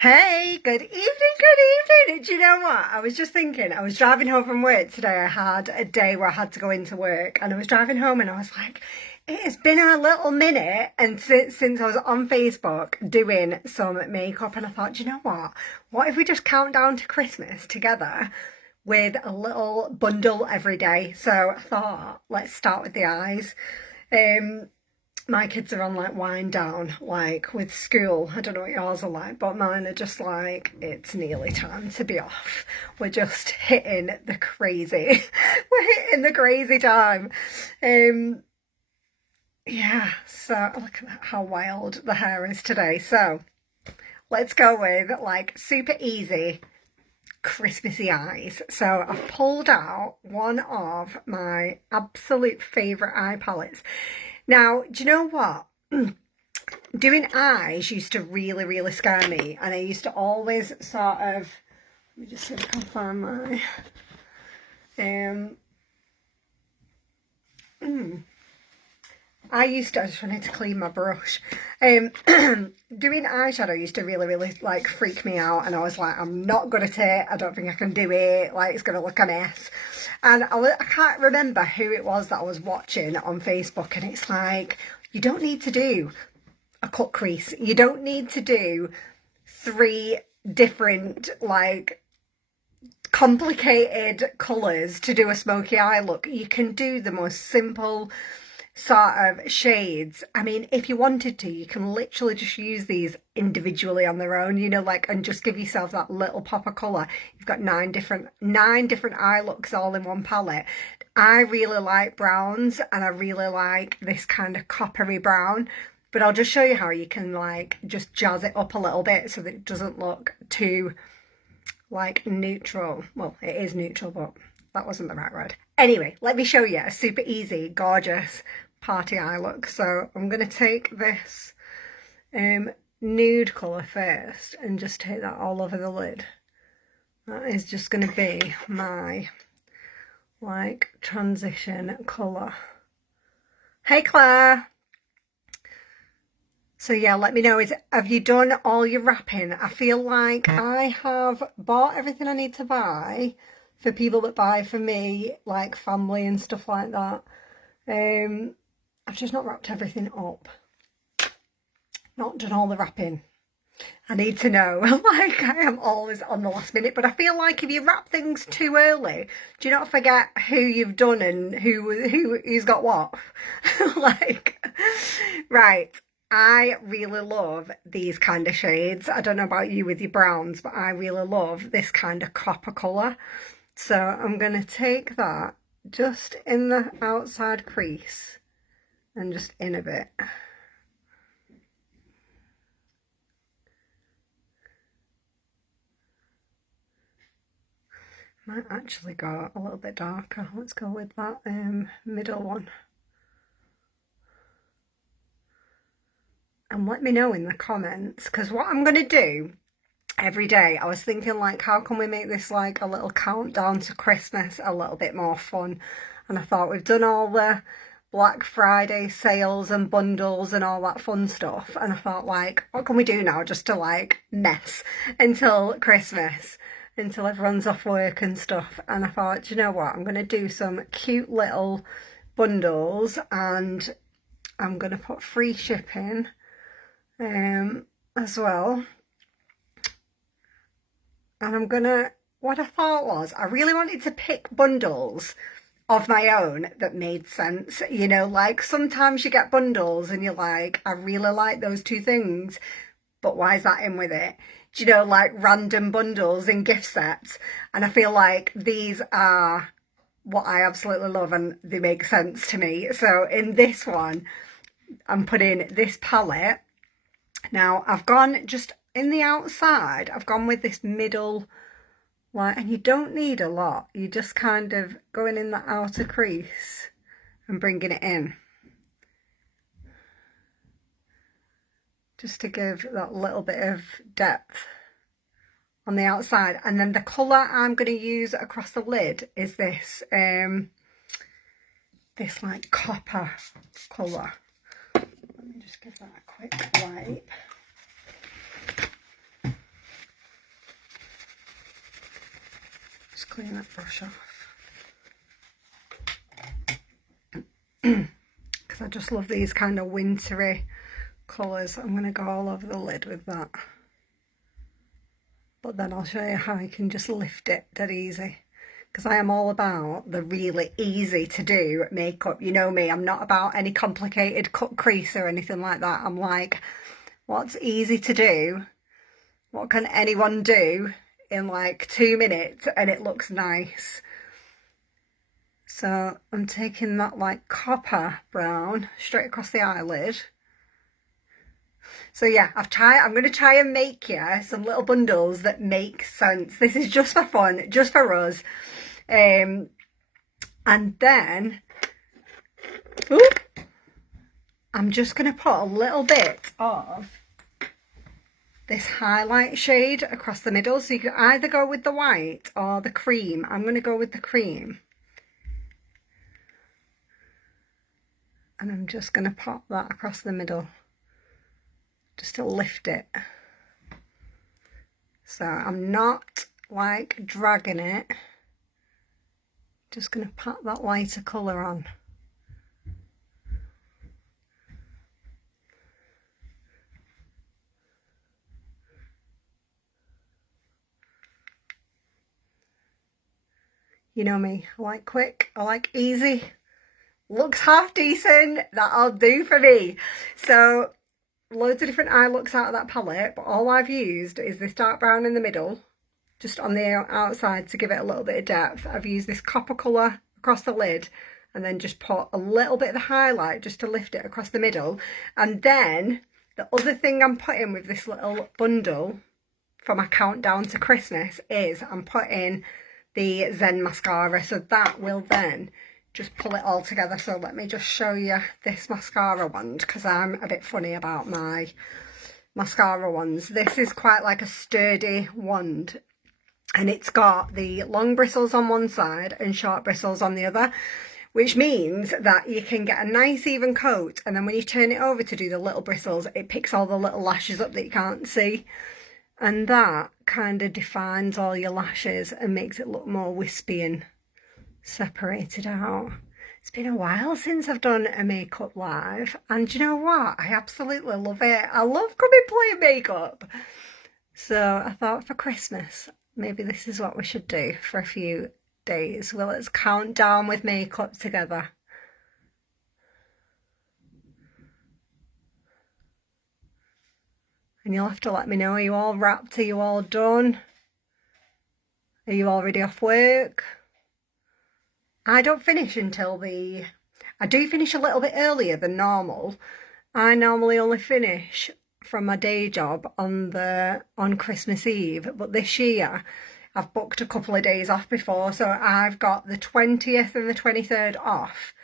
Hey, good evening, good evening. Do you know what? I was just thinking, I was driving home from work today. I had a day where I had to go into work and I was driving home and I was like, it has been a little minute and since I was on Facebook doing some makeup and I thought, do you know what? What if we just count down to Christmas together with a little bundle every day? So I thought, let's start with the eyes. Um, my kids are on like wind down, like with school. I don't know what yours are like, but mine are just like, it's nearly time to be off. We're just hitting the crazy. We're hitting the crazy time. Um, yeah, so look at how wild the hair is today. So let's go with like super easy Christmassy eyes. So I've pulled out one of my absolute favourite eye palettes. Now, do you know what? Doing eyes used to really scare me, and I used to always sort of, let me just see if I can find my I just wanted to clean my brush. Doing eyeshadow used to really like freak me out, and I was like, I'm not good at it. I don't think I can do it. Like, it's gonna look a mess. And I can't remember who it was that I was watching on Facebook, and it's like, you don't need to do a cut crease. You don't need to do three different like complicated colours to do a smoky eye look. You can do the most simple sort of shades. I mean, if you wanted to, you can literally just use these individually on their own, you know, like, and just give yourself that little pop of colour. You've got nine different eye looks all in one palette. I really like browns and I really like this kind of coppery brown, but I'll just show you how you can like just jazz it up a little bit so that it doesn't look too like neutral. Well, it is neutral, but that wasn't the right word. Anyway, let me show you a super easy, gorgeous party eye look. So I'm going to take this nude colour first and just take that all over the lid. That is just going to be my like transition colour. Hey Claire! So yeah, let me know, have you done all your wrapping? I feel like I have bought everything I need to buy for people that buy for me, like family and stuff like that. I've just not wrapped everything up. Not done all the wrapping. I need to know. Like, I am always on the last minute, but I feel like if you wrap things too early, do you not forget who you've done and who's got what? Like, right. I really love these kind of shades. I don't know about you with your browns, but I really love this kind of copper colour. So I'm going to take that just in the outside crease and just in a bit. Might actually go a little bit darker. Let's go with that middle one. And let me know in the comments, because what I'm going to do every day, I was thinking like, how can we make this like a little countdown to Christmas a little bit more fun? And I thought, we've done all the Black Friday sales and bundles and all that fun stuff, and I thought, like, what can we do now just to like mess until Christmas, until everyone's off work and stuff? And I thought, do you know what, I'm going to do some cute little bundles, and I'm going to put free shipping as well. And I'm gonna, what I thought was, I really wanted to pick bundles of my own that made sense. You know, like sometimes you get bundles and you're like, I really like those two things, but why is that in with it? Do you know, like random bundles in gift sets? And I feel like these are what I absolutely love and they make sense to me. So in this one, I'm putting this palette. Now I've gone just in the outside, I've gone with this middle, like, and you don't need a lot. You just kind of going in the outer crease and bringing it in. Just to give that little bit of depth on the outside. And then the colour I'm going to use across the lid is this, this like copper colour. Let me just give that a quick wipe. clean that brush off. Because I just love these kind of wintry colours. I'm going to go all over the lid with that. But then I'll show you how you can just lift it dead easy. Because I am all about the really easy to do makeup. You know me, I'm not about any complicated cut crease or anything like that. I'm like, what's easy to do? What can anyone do in like 2 minutes and it looks nice? So I'm taking that like copper brown straight across the eyelid. So yeah, I'm going to try and make you some little bundles that make sense. This is just for fun, just for us. And then, I'm just going to put a little bit of this highlight shade across the middle. So you can either go with the white or the cream. I'm going to go with the cream. And I'm just going to pop that across the middle, just to lift it. So I'm not like dragging it, just going to pat that lighter colour on. You know me, I like quick, I like easy. Looks half decent, that'll do for me. So loads of different eye looks out of that palette, but all I've used is this dark brown in the middle, just on the outside to give it a little bit of depth. I've used this copper colour across the lid and then just put a little bit of the highlight just to lift it across the middle. And then the other thing I'm putting with this little bundle for my countdown to Christmas is I'm putting the Zen mascara, so that will then just pull it all together. So let me just show you this mascara wand, because I'm a bit funny about my mascara wands. This is quite like a sturdy wand, and it's got the long bristles on one side and short bristles on the other, which means that you can get a nice even coat, and then when you turn it over to do the little bristles, it picks all the little lashes up that you can't see, and that kind of defines all your lashes and makes it look more wispy and separated out. It's been a while since I've done a makeup live, and you know what, I absolutely love it. I love coming playing makeup. So I thought for Christmas maybe this is what we should do for a few days. Well, let's count down with makeup together. And you'll have to let me know, are you all wrapped? Are you all done? Are you already off work? I don't finish until I do finish a little bit earlier than normal. I normally only finish from my day job on Christmas Eve, but this year I've booked a couple of days off before, so I've got the 20th and the 23rd off,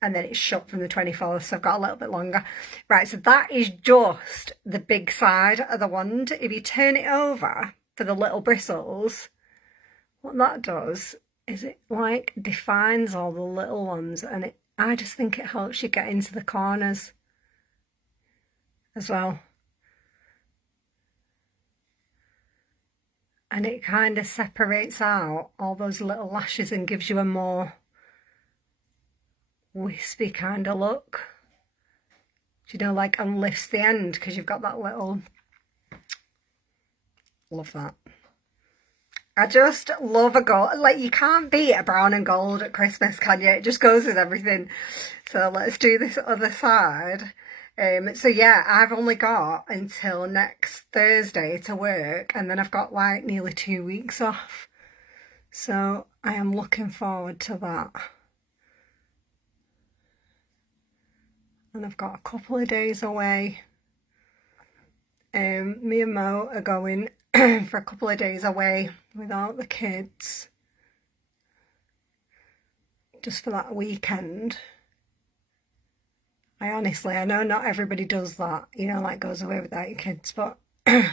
and then it's shut from the 24th, so I've got a little bit longer. Right, so that is just the big side of the wand. If you turn it over for the little bristles, what that does is it like defines all the little ones, and I just think it helps you get into the corners as well. And it kind of separates out all those little lashes and gives you a more wispy kind of look. You know, like, and lifts the end because you've got that little... Love that. I just love a gold. Like, you can't beat a brown and gold at Christmas, can you? It just goes with everything. So let's do this other side. So yeah, I've only got until next Thursday to work, and then I've got like nearly 2 weeks off. So I am looking forward to that. And I've got a couple of days away. Me and Mo are going for a couple of days away without the kids, just for that weekend. I know not everybody does that, you know, like goes away without your kids, but I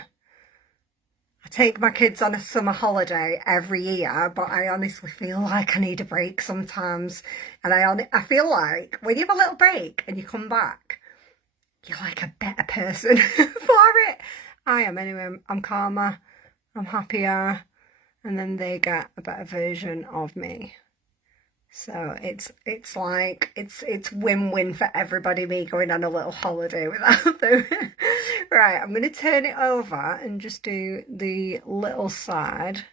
take my kids on a summer holiday every year, but I honestly feel like I need a break sometimes. And I feel like when you have a little break and you come back, you're like a better person for it. I am anyway. I'm calmer, I'm happier, and then they get a better version of me. So it's like it's win-win for everybody, me going on a little holiday without them. Right, I'm going to turn it over and just do the little side,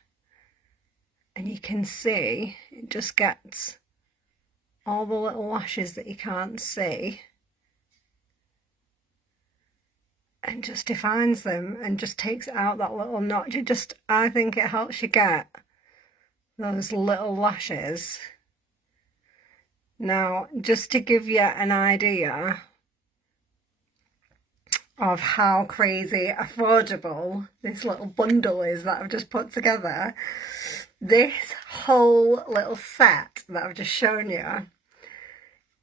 and you can see it just gets all the little lashes that you can't see and just defines them and just takes out that little notch. I think it helps you get those little lashes. Now, just to give you an idea of how crazy affordable this little bundle is that I've just put together, this whole little set that I've just shown you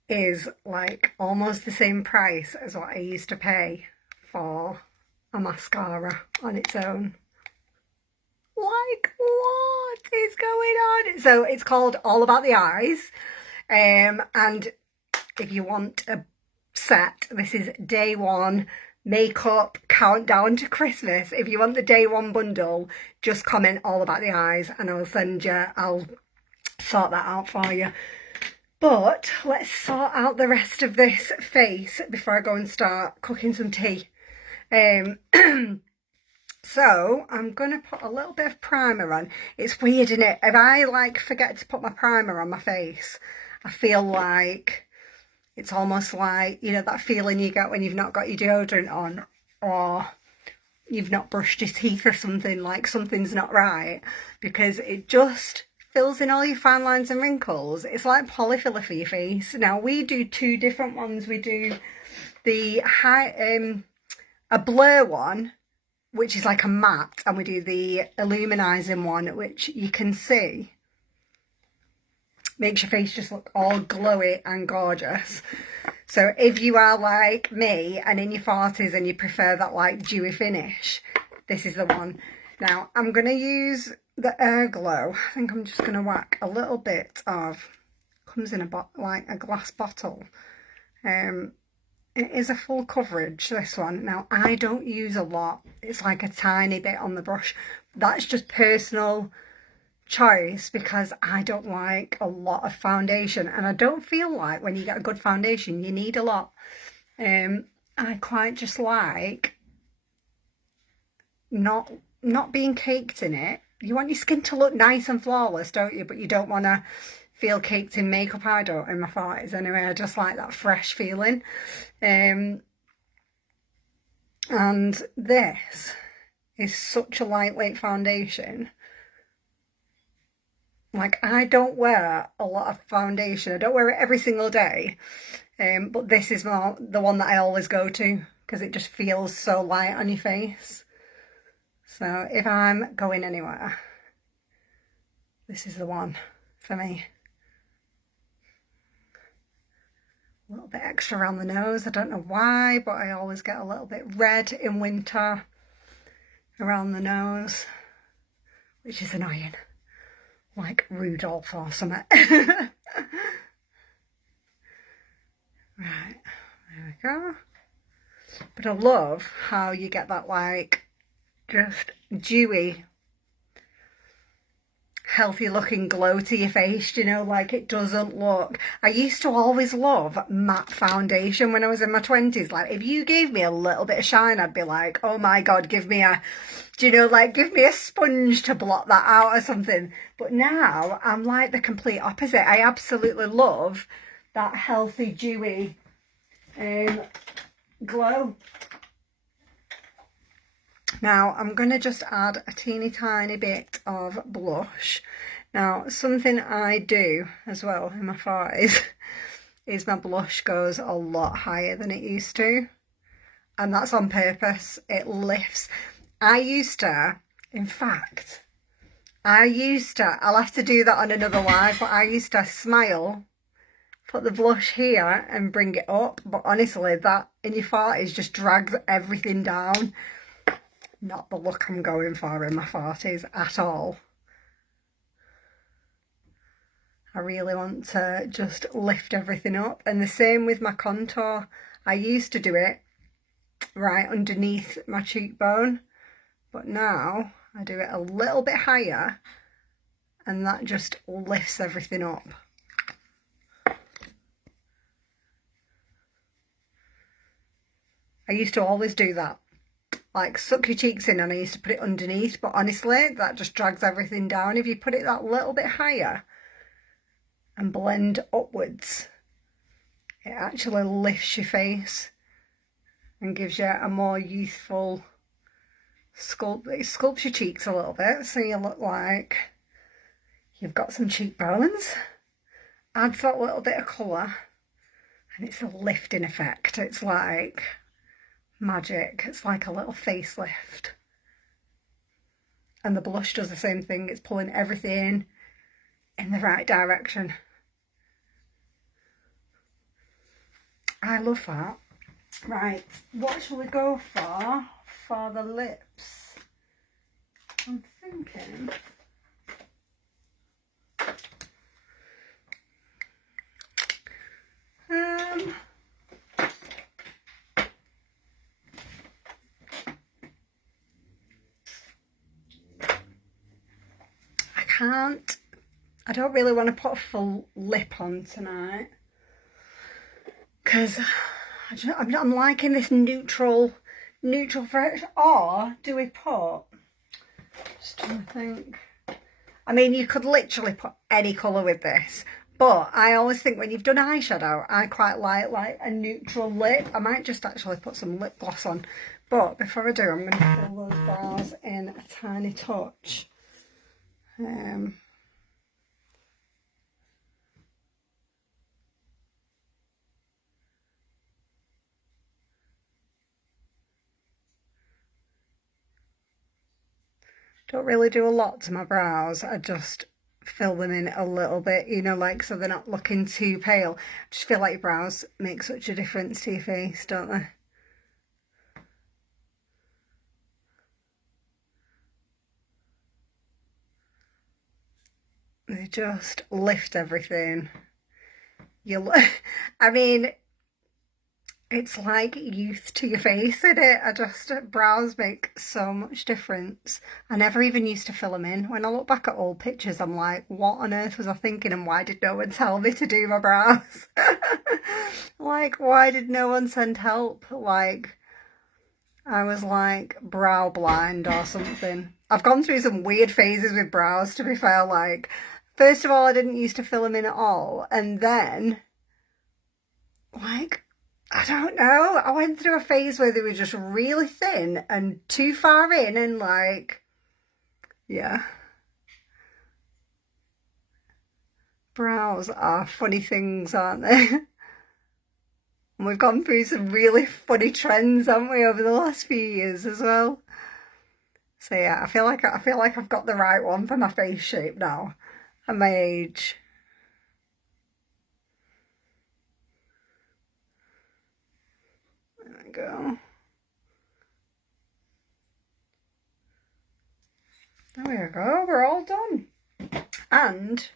is like almost the same price as what I used to pay for a mascara on its own. Like, what is going on? So it's called All About the Eyes. And if you want a set, this is day one makeup countdown to Christmas. If you want the day one bundle, just comment All About the Eyes and I'll sort that out for you. But let's sort out the rest of this face before I go and start cooking some tea. So I'm going to put a little bit of primer on. It's weird, isn't it? If I like forget to put my primer on my face, I feel like it's almost like, you know, that feeling you get when you've not got your deodorant on or you've not brushed your teeth or something, like something's not right, because it just fills in all your fine lines and wrinkles. It's like polyfiller for your face. Now, we do two different ones. We do the a blur one, which is like a matte, and we do the illuminizing one, which you can see makes your face just look all glowy and gorgeous. So if you are like me and in your 40s and you prefer that like dewy finish, this is the one. Now I'm going to use the Air Glow. I think I'm just going to whack a little bit of, comes in like a glass bottle. It is a full coverage, this one. Now I don't use a lot. It's like a tiny bit on the brush. That's just personal choice because I don't like a lot of foundation, and I don't feel like when you get a good foundation you need a lot. I quite just like not being caked in it. You want your skin to look nice and flawless, don't you? But you don't want to feel caked in makeup. I don't, in my 40s anyway. I just like that fresh feeling. And this is such a lightweight foundation. Like, I don't wear a lot of foundation. I don't wear it every single day. But this is the one that I always go to because it just feels so light on your face. So if I'm going anywhere, this is the one for me. A little bit extra around the nose. I don't know why, but I always get a little bit red in winter around the nose, which is annoying. Like Rudolph or something. Right, there we go. But I love how you get that like just dewy, healthy looking glow to your face, you know, like it doesn't look. I used to always love matte foundation when I was in my 20s. Like if you gave me a little bit of shine, I'd be like, oh my God, give me a, do you know, like give me a sponge to blot that out or something. But now I'm like the complete opposite. I absolutely love that healthy, dewy glow. Now I'm going to just add a teeny tiny bit of blush. Now something I do as well in my 40s is my blush goes a lot higher than it used to. And that's on purpose. It lifts. I used to, in fact, I'll have to do that on another live, but I used to smile, put the blush here and bring it up. But honestly, that in your 40s just drags everything down. Not the look I'm going for in my 40s at all. I really want to just lift everything up. And the same with my contour. I used to do it right underneath my cheekbone, but now I do it a little bit higher, and that just lifts everything up. I used to always do that. Like, suck your cheeks in, and I used to put it underneath, but honestly, that just drags everything down. If you put it that little bit higher and blend upwards, it actually lifts your face and gives you a more youthful sculpt. It sculpts your cheeks a little bit, so you look like you've got some cheekbones. Adds that little bit of colour, and it's a lifting effect. It's like magic. It's like a little facelift. And the blush does the same thing. It's pulling everything in the right direction. I love that. Right, what shall we go for the lips? I'm thinking I don't really want to put a full lip on tonight, because I'm liking this neutral fresh. Or do we put, just trying to think, I mean, you could literally put any colour with this, but I always think when you've done eyeshadow, I quite like a neutral lip. I might just actually put some lip gloss on, but before I do, I'm going to fill those brows in a tiny touch. Don't really do a lot to my brows. I just fill them in a little bit, you know, like, so they're not looking too pale. I just feel like your brows make such a difference to your face, don't they? They just lift everything. I mean, it's like youth to your face, isn't it? Brows make so much difference. I never even used to fill them in. When I look back at old pictures, I'm like, what on earth was I thinking, and why did no one tell me to do my brows? Like, why did no one send help? Like, I was like brow blind or something. I've gone through some weird phases with brows, to be fair. Like, first of all, I didn't used to fill them in at all, and then, like, I don't know, I went through a phase where they were just really thin and too far in, and like, yeah. Brows are funny things, aren't they? And we've gone through some really funny trends, haven't we, over the last few years as well. So yeah, I feel like I've got the right one for my face shape now at my age. There we go. There we go, we're all done. And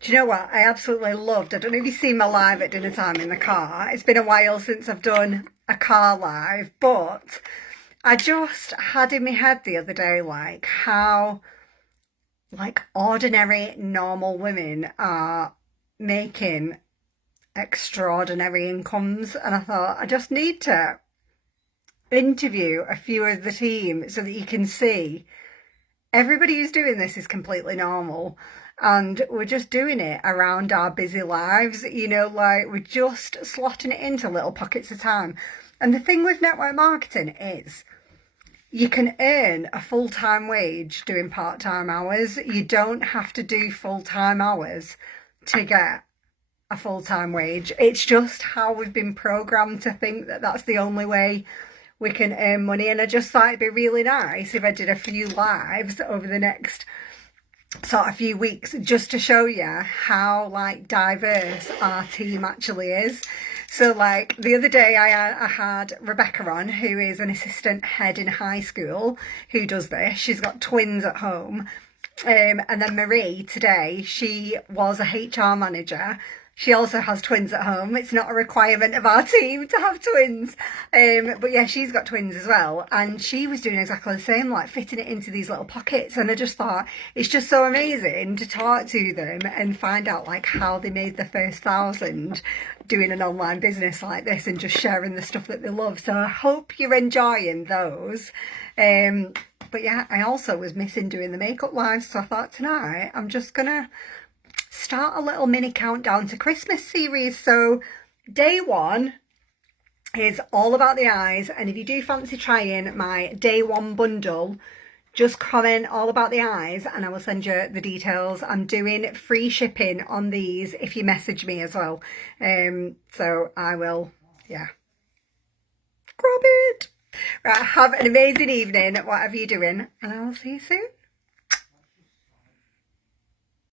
do you know what I absolutely loved? I don't know if you've seen my live at dinner time in the car. It's been a while since I've done a car live, but I just had in my head the other day, like, how like ordinary normal women are making extraordinary incomes, and I thought I just need to interview a few of the team so that you can see everybody who's doing this is completely normal, and we're just doing it around our busy lives, you know, like we're just slotting it into little pockets of time. And the thing with network marketing is you can earn a full-time wage doing part-time hours. You don't have to do full-time hours to get a full-time wage. It's just how we've been programmed to think that that's the only way we can earn money. And I just thought it'd be really nice if I did a few lives over the next sort of few weeks, just to show you how like diverse our team actually is. So like the other day I had Rebecca on, who is an assistant head in high school, who does this. She's got twins at home. And then Marie today, she was a HR manager She also has twins at home. It's not a requirement of our team to have twins. But yeah, she's got twins as well. And she was doing exactly the same, like fitting it into these little pockets. And I just thought it's just so amazing to talk to them and find out like how they made the first 1,000 doing an online business like this and just sharing the stuff that they love. So I hope you're enjoying those. But yeah, I also was missing doing the makeup lives. So I thought tonight I'm just going to start a little mini countdown to Christmas series. So day one is all about the eyes, and if you do fancy trying my day one bundle, just comment all about the eyes and I will send you the details. I'm doing free shipping on these if you message me as well. So I will, yeah, grab it. Right, have an amazing evening, whatever you're doing, and I'll see you soon.